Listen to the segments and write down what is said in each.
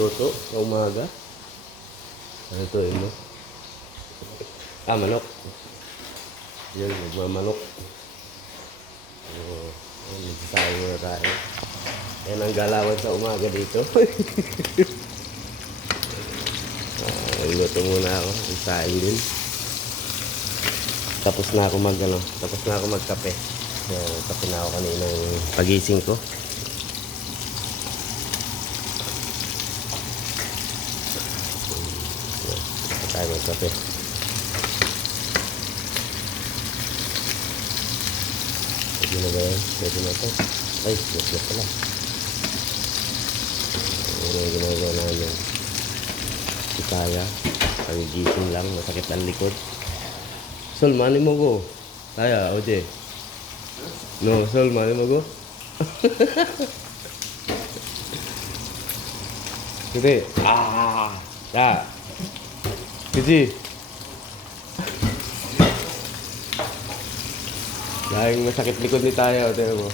luto sa umaga. Ano ito, mo? Manok. Yun, magmamanok. Nagsasabi muna tayo. Yan ang galawan sa umaga dito. Luto muna ako. Isain din. Tapos na ako magkape. Kape na ako kanina yung pagising ko. Tayo magkape. Pwede na ba yan? Pwede na ito. Ay, yes pala. Yung ginagawa namin. Si Kaya. Pagigising lang. Masakit ang likod. Sol, mani mo ko. Kaya, oje. No, Sol, mani mo ko. Sige. Ya. Kiji. Dahil masakit likod ni Taya. Tingnan mo.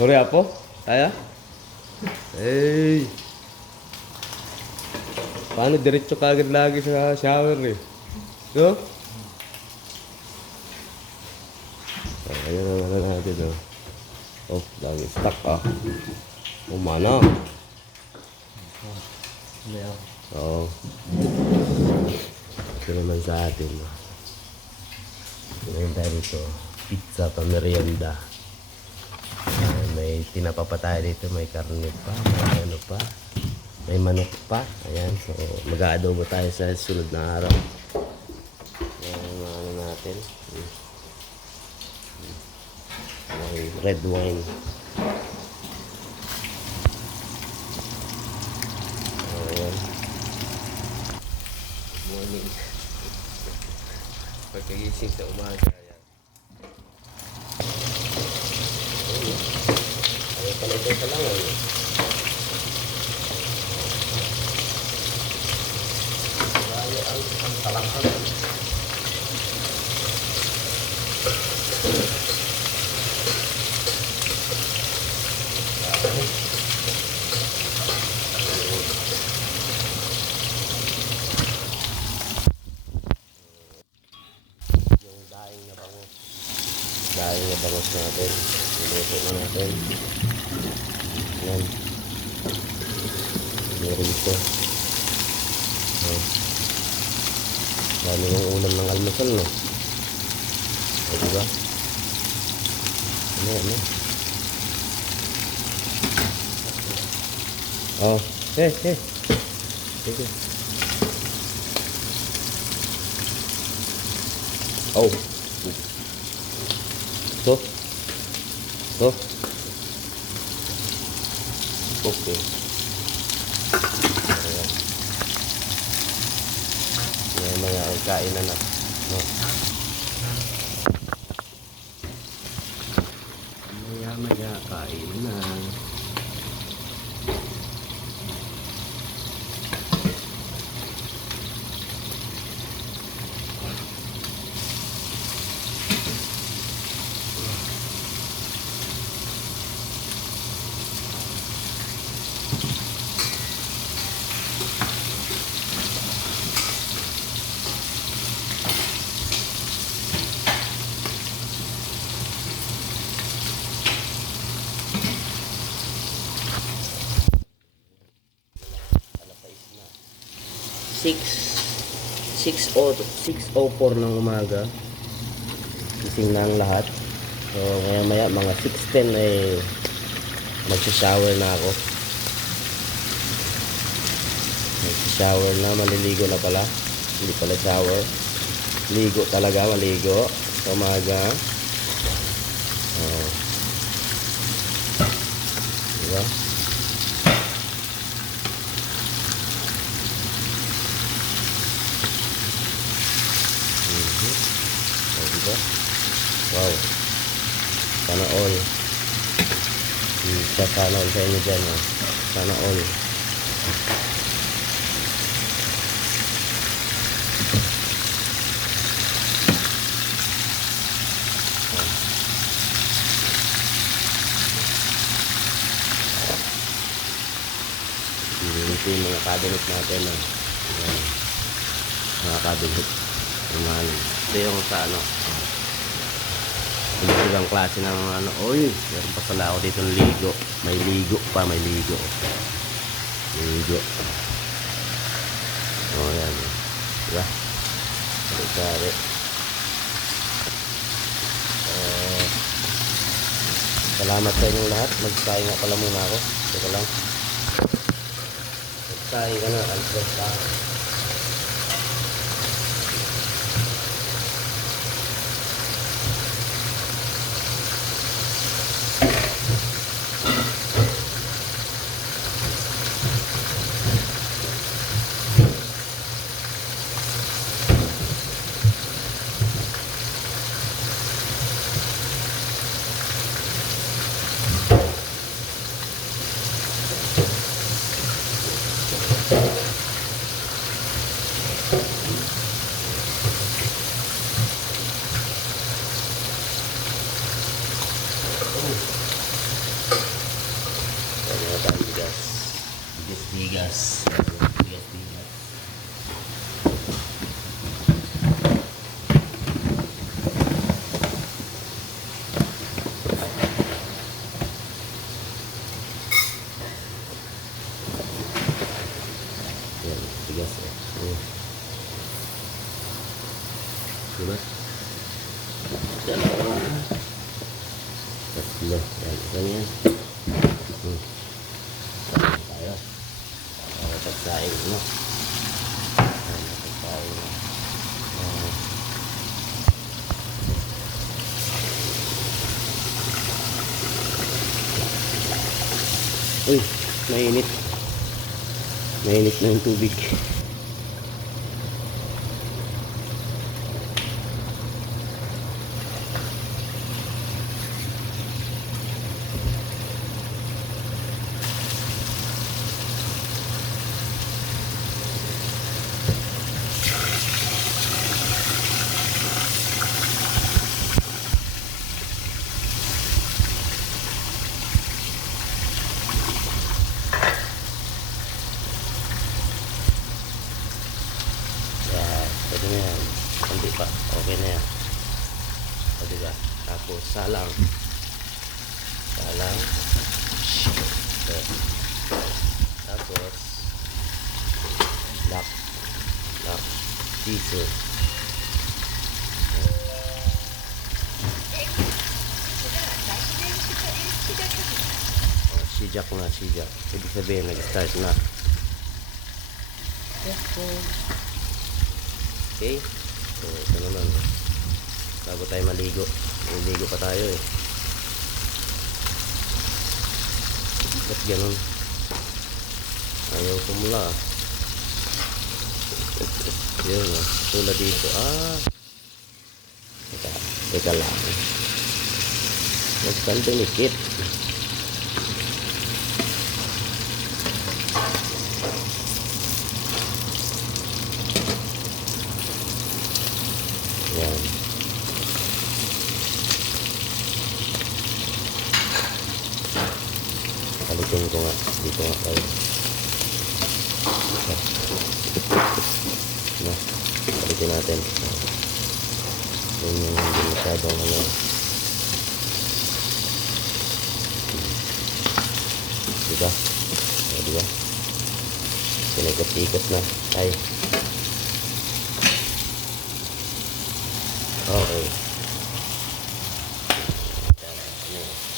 Sorry apo? Taya? Hey. Paano diretso ka agad lagi sa shower eh? No? Ayan na natin oh. Oh, lagi stuck ah. Umana. Oo. Ito naman sa atin. Ngayon tayo dito. Pizza pa merienda. May tinapa pa tayo dito. May karne pa. May ano pa. May manok pa. Ayan. So mag-aadobo tayo sa sunod na araw. Ayan ano natin. Red wine. Morning. Pagkagising sa umaga yan. Ayaw pala ito sa langaw. Ayaw ang talangkan. Dahil na bangos natin. Iluto na natin. Yan. Merito. Dami ng ulam ng almusal, no? O, diba? Ano? Oh. Sige. Oh. So. Okay. Ayan. Maya ang kain na. No. Maya kain na. Six o 4 ng umaga. Gising na ang lahat. So maya mga 6:10 ay magsha-shower na ako. Magsha-shower na, maliligo na pala. Hindi pala shower. Ligo talaga, maligo sa umaga. Diba? Diba? Wow. Sana all. Sana all sa inyo dyan. Sana all. mga cabinet natin. Ayan. Mga cabinet. Ayan. Ito yung sa ano. Ibang klase ng ano. Uy, meron pa pala ako dito ng ligo. May ligo pa, may ligo. Ligo. Oh, yan. Diba? Sari-sari. Salamat sa inyong lahat. Magsaing nga pala muna ako. Teka lang. Magsaing ka na. Alfred pa. Bigas. Bigas. Yan, bigas eh. Diba? Dalawa. Tatlo. Yan, ganyan. Tayo. Para pagsaing, no? Pagsaing. Uy, mainit. Mainit na yung tubig. Pwede na yan. Hindi pa. Okay na yan. O diba? Tapos salang. Salang. Okay. Tapos lock. Lock. Scissor. Sijak na. Sijak. Ibig sabihin nag-start na. Okay. So, ito naman. Bago tayo maligo. Maligo pa tayo eh. Ba't ganun? Ayaw pumula. Yun o. Tula dito. Teka lang. Huwag kang dumikit. Yan. Palitin ko nga. Dito nga tayo. No. Palitin natin. Yun yung hindi masyadong ano. Diba? Diba? Sinikat-sikat na. Ay. Okay.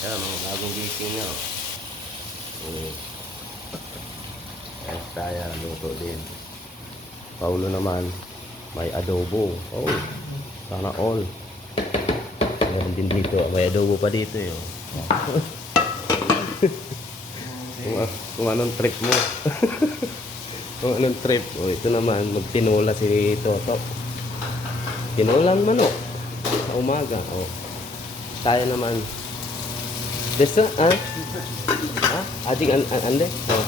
Yan, mga bagong gising nyo. Kahit tayo, luto din. Paulo naman, may adobo. Oh, sana all. Meron din dito, may adobo pa dito eh. kung anong trip mo. Kung anong trip. Oh, ito naman, magtinola si Toto. Tinolang manok sa umaga. Oh. Tayo naman. Desa, adik ande. Oh.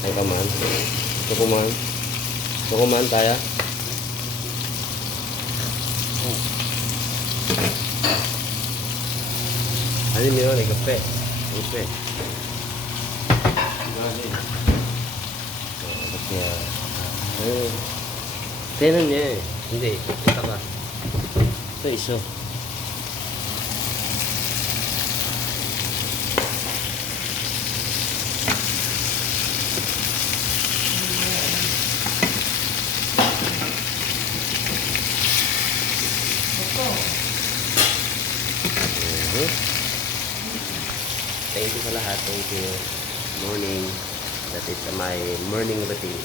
Ay kaman. Sukuman tayo. Ano niyo ni kape? Kape. Yeah. Eh, tinan niya eh. Hindi, ito ka. Ito iso. Mhm. Thank you sa lahat. Thank you. Morning. That is my morning routine.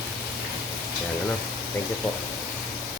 Yan, ano. Thank you po.